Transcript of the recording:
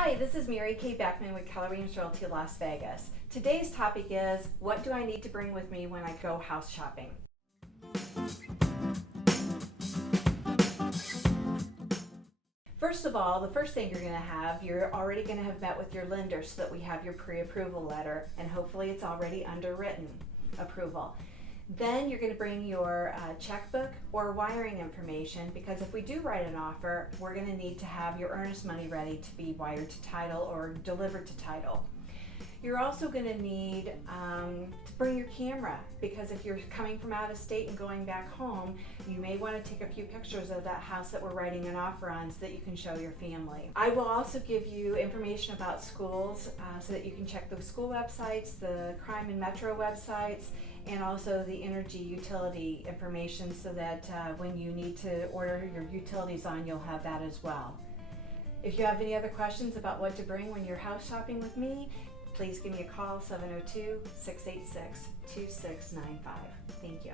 Hi, this is Mary Kay Beckman with Keller Realty Las Vegas. Today's topic is, what do I need to bring with me when I go house shopping? First of all, the first thing you're already going to have met with your lender so that we have your pre-approval letter, and hopefully it's already underwritten approval. Then you're going to bring your checkbook or wiring information, because if we do write an offer, we're going to need to have your earnest money ready to be wired to title or delivered to title. You're also going to need to bring your camera, because if you're coming from out of state and going back home, you may want to take a few pictures of that house that we're writing an offer on so that you can show your family. I will also give you information about schools so that you can check the school websites, the crime and metro websites, and also the energy utility information, so that when you need to order your utilities on, you'll have that as well. If you have any other questions about what to bring when you're house shopping with me, please give me a call, 702-686-2695. Thank you.